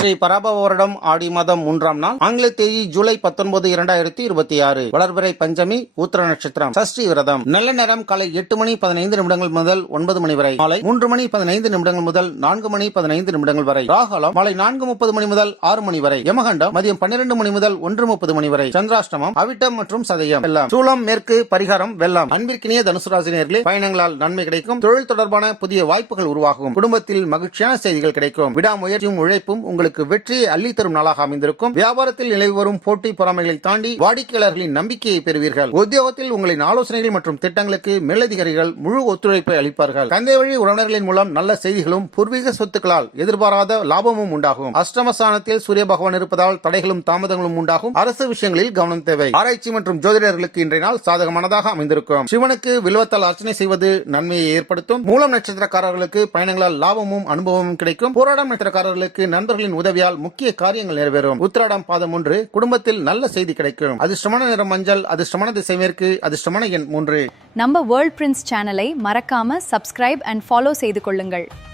ஸ்ரீ பராபவ வருடம் ஆடி மாதம் 3ஆம் நாள், ஆங்கில தேதி ஜூலை 19, 2026. வளர்பிறை பஞ்சமி, உத்திர நட்சத்திரம், சஷ்டி விரதம். நல்ல நேரம் காலை 8 மணி 15 நிமிடங்கள் முதல் 9 மணி வரை, மாலை 3 மணி 15 நிமிடங்கள் முதல் 4 மணி 15 நிமிடங்கள் வரை, ராகாலம் மாலை 4:30 மணி முதல் 6 மணி வரை, யமகண்டம் மதியம் 12 மணி முதல் 1:30 மணி வரை, சந்திராஷ்டமம் அவிட்டம் மற்றும் சதயம். எல்லாம் சூலம் மேற்கு, பரிகாரம் வெள்ளம். அன்பிற்கினிய தனுசு ராசி நேயர்களே, பயணங்களால் நன்மை கிடைக்கும், தொழில் தொடர்பான புதிய வாய்ப்புகள் உருவாகும், குடும்பத்தில் மகிழ்ச்சியான செய்திகள் கிடைக்கும், விடாமுயற்சியும் உழைப்பும் உங்களுக்கு வெற்றியை அள்ளி தரும் நாளாக அமைந்திருக்கும். வியாபாரத்தில் நிலவி வரும் போட்டி பொறாமைகளை தாண்டி வாடிக்கையாளர்களின் நம்பிக்கையை பெறுவீர்கள். உத்தியோகத்தில் உங்களின் ஆலோசனைகள் மற்றும் திட்டங்களுக்கு மேலதிகாரிகள் முழு ஒத்துழைப்பை அளிப்பார்கள். தந்தை வழி உறவினர்களின் மூலம் நல்ல செய்திகளும் பூர்வீக சொத்துக்களால் எதிர்பாராத லாபமும் உண்டாகும். அஷ்டமஸ்தானத்தில் சூரிய பகவான் இருப்பதால் தடைகளும் தாமதங்களும் உண்டாகும். அரசு விஷயங்களில் கவனம் தேவை. ஆராய்ச்சி மற்றும் ஜோதிடர்களுக்கு இன்றைய நாள் சாதகமானதாக அமைந்திருக்கும். சிவனுக்கு வில்வத்தால் அர்ச்சனை செய்வது நன்மையை ஏற்படுத்தும். மூலம் நட்சத்திரக்காரர்களுக்கு பயணங்களால் லாபமும் அனுபவமும் கிடைக்கும். போராடம் நட்சத்திரக்காரர்களுக்கு நண்பர்களின் உதவியால் முக்கிய காரியங்கள் நிறைவேறும். உத்திராடம் பாதம் 1, குடும்பத்தில் நல்ல செய்தி கிடைக்கும். அதிர்ஷ்டமான நிறம் மஞ்சள், அதிர்ஷ்டமான திசை மேற்கு, அதிர்ஷ்டமான எண் 3. நம்ம வேர்ல்ட் பிரின்ஸ் சேனலை மறக்காம சப்ஸ்கிரைப் அண்ட் ஃபாலோ செய்து கொள்ளுங்கள்.